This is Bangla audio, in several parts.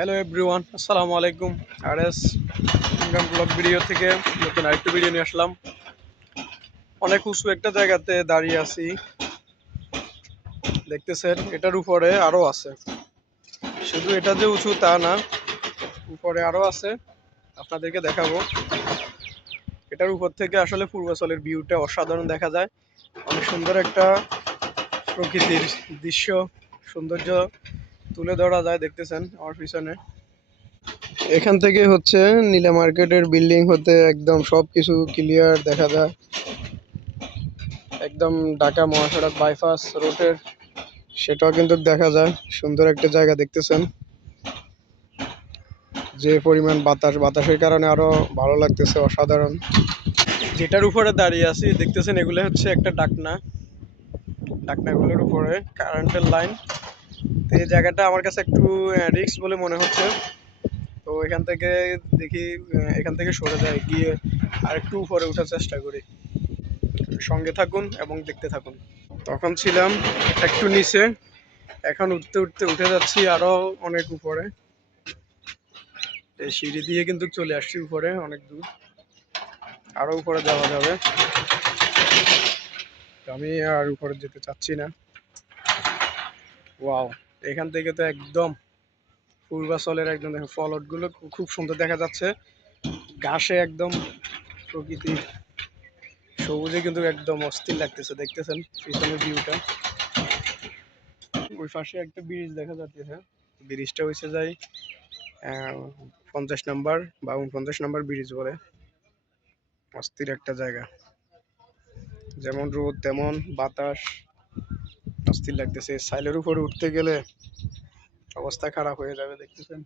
হ্যালো এভরিওয়ান, আসসালামু আলাইকুম। আরএস ইনকাম ব্লগ ভিডিও থেকে নতুন আরেকটু ভিডিও নিয়ে আসলাম। অনেক উঁচু একটা জায়গাতে দাঁড়িয়ে আছি, দেখতেছেন। এটার উপরে আরও আছে, শুধু এটা যে উঁচু তা না, উপরে আরও আছে, আপনাদেরকে দেখাবো। এটার উপর থেকে আসলে পূর্বাচলের ভিউটা অসাধারণ দেখা যায়। অনেক সুন্দর একটা প্রকৃতির দৃশ্য, সৌন্দর্য তুলে ধরা যায়, দেখতেছেন আমার পিছনে। এখান থেকে হচ্ছে নীলা মার্কেটের বিল্ডিং হতে একদম সবকিছু ক্লিয়ার দেখা যায়। একদম ঢাকা মহাসড়ক বাইপাস রোডের সেটাও কিন্তু দেখা যায়। সুন্দর একটা জায়গা, দেখতেছেন। যে পরিমাণ বাতাসের কারণে আরো ভালো লাগতেছে, অসাধারণ। যেটার উপরে দাঁড়িয়ে আছি দেখতেছেন, এগুলো হচ্ছে একটা ডাকনাগুলোর উপরে কারেন্টের লাইন। তো এই জায়গাটা আমার কাছে একটু রিস্ক বলে মনে হচ্ছে। তো এখান থেকে দেখি, এখান থেকে সরে যায়, গিয়ে আর একটু উপরে ওঠার চেষ্টা করি। সঙ্গে থাকুন এবং দেখতে থাকুন। তখন ছিলাম একটু নিচে, এখন উঠতে উঠতে উঠে যাচ্ছি আরো অনেক উপরে। এই সিঁড়ি দিয়ে কিন্তু চলে আসছি উপরে, অনেক দূর, আরো উপরে যাওয়া যাবে। আমি আর উপরে যেতে চাচ্ছি না। ওয়াও, এখান থেকে তো একদম পূর্বাচলের একদম দেখো ফলকগুলো খুব সুন্দর দেখা যাচ্ছে। ঘাসে একদম প্রকৃতির সবুজে কিন্তু একদম অস্থির লাগতেছে, দেখতেছেন পিছনের ভিউটা। ওই পাশে একটা ব্রিজ দেখা যাচ্ছে। হ্যাঁ, ব্রিজটা হয়েছে যাই 50 নম্বর বা 49 নম্বর ব্রিজ বলে। অস্থির একটা জায়গা, যেমন রোদ তেমন বাতাস, অস্থির লাগতেছে। সাইলের উপরে উঠতে গেলে অবস্থা খারাপ হয়ে যাবে, দেখতেছেন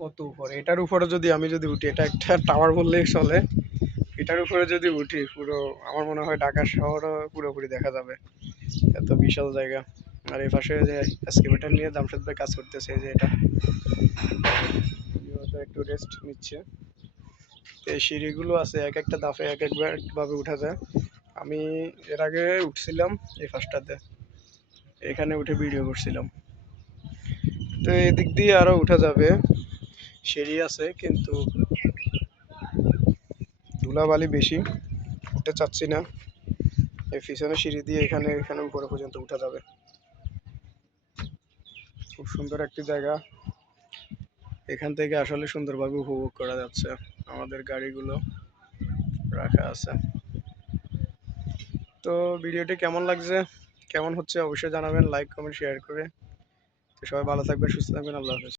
কত উপরে। এটার উপরে যদি আমি উঠি, এটা একটা টাওয়ার বললেই চলে। এটার উপরে যদি উঠি, পুরো আমার মনে হয় ঢাকা শহরও পুরোপুরি দেখা যাবে, এত বিশাল জায়গা। আর এই পাশে যে এক্সকেভেটর নিয়ে জামশেদ ভাই কাজ করতেছে, এই যে এটা একটু রেস্ট নিচ্ছে। এই সিঁড়িগুলো আছে, এক একটা ধাপে এক একভাবে উঠা যায়। আমি এর আগে উঠছিলাম এই ফার্স্টটাতে, এখানে উঠে ভিডিও করছিলাম। তো এদিক দিয়ে আরো উঠা যাবে, সিঁড়ি আছে, কিন্তু ধুলাবালি বেশি, উঠতে চাচ্ছি না। এই পিছনে সিঁড়ি দিয়ে এখানে এখানে উপরে পর্যন্ত উঠা যাবে। খুব সুন্দর একটি জায়গা, এখান থেকে আসলে সুন্দরভাবে উপভোগ করা যাচ্ছে। আমাদের গাড়িগুলো রাখা আছে। তো ভিডিওটি কেমন লাগছে, কেমন হচ্ছে অবশ্যই জানাবেন, লাইক কমেন্ট শেয়ার করে। তো সবাই ভালো থাকবেন, সুস্থ থাকবেন, আল্লাহ হাফেজ।